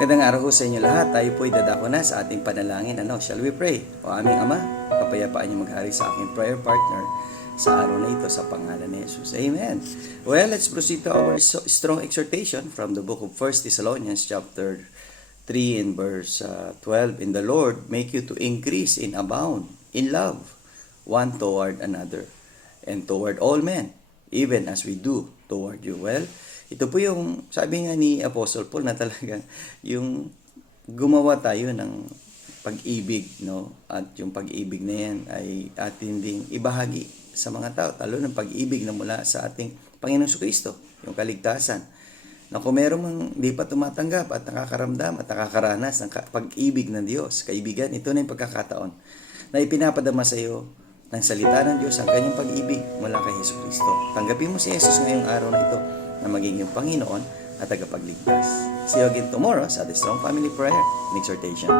Magandang araw ho sa inyo lahat. Tayo po'y dadako na sa ating panalangin. Shall we pray? O aming Ama, kapayapaan niyo maghari sa aking prayer partner sa araw na ito sa pangalan ni Jesus. Amen. Well, let's proceed to our strong exhortation from the book of 1 Thessalonians chapter 3 and verse 12. In the Lord, make you to increase in abound in love, one toward another, and toward all men, even as we do toward you. Well, ito po yung sabi nga ni Apostle Paul na talagang yung gumawa tayo ng pag-ibig, no? At yung pag-ibig na yan ay atin ding ibahagi sa mga tao, talo ng pag-ibig na mula sa ating Panginoong Kristo, yung kaligtasan. Na kung meron mang di pa tumatanggap at nakakaramdam at nakakaranas ng pag-ibig ng Diyos, kaibigan, ito na yung pagkakataon na ipinapadama sa iyo ng salita ng Diyos ang kanyang pag-ibig mula kay Hesus Kristo. Tanggapin mo si Jesus ngayong araw na ito na maging yung Panginoon at tagapagligtas. See you again tomorrow sa The Strong Family Prayer and Exhortation.